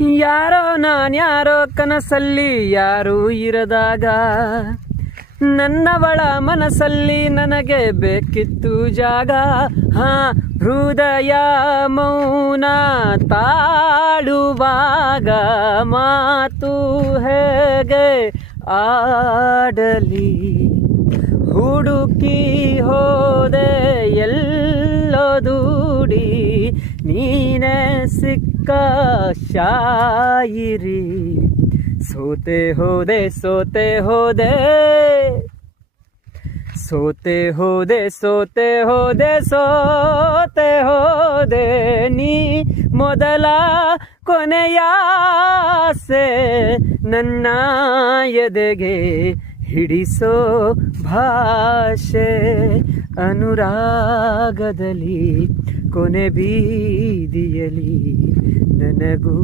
ಯಾರೋ ನಾನ್ಯಾರೋ ಕನಸಲ್ಲಿ ಯಾರೂ ಇರದಾಗ ನನ್ನವಳ ಮನಸ್ಸಲ್ಲಿ ನನಗೆ ಬೇಕಿತ್ತು ಜಾಗ. ಹೃದಯ ಮೌನ ತಾಳುವಾಗ ಮಾತು ಹೇಗೆ ಆಡಲಿ. ಹುಡುಕಿ ಹೋದೆ ಎಲ್ಲೋ ದೂಡಿ ನೀನೆ ಸಿಕ್ಕ ಶಾಯಿರಿ. ಸೋತೆ ಹೋದೆ ಸೋತೆ ಹೋದೆ ಸೋತೆ ಹೋದೆ ಸೋತೆ ಹೋದೆ ಸೋತೆ ಹೋದೆ ನೀ ಮೊದಲ ಕೊನೆಯಾಸೆ ನನ್ನ ಎದೆಗೆ ಹಿಡಿಸೋ ಭಾಷೆ. ಅನುರಾಗದಲ್ಲಿ ಕೊನೆ ಬೀದಿಯಲಿ ನನಗೂ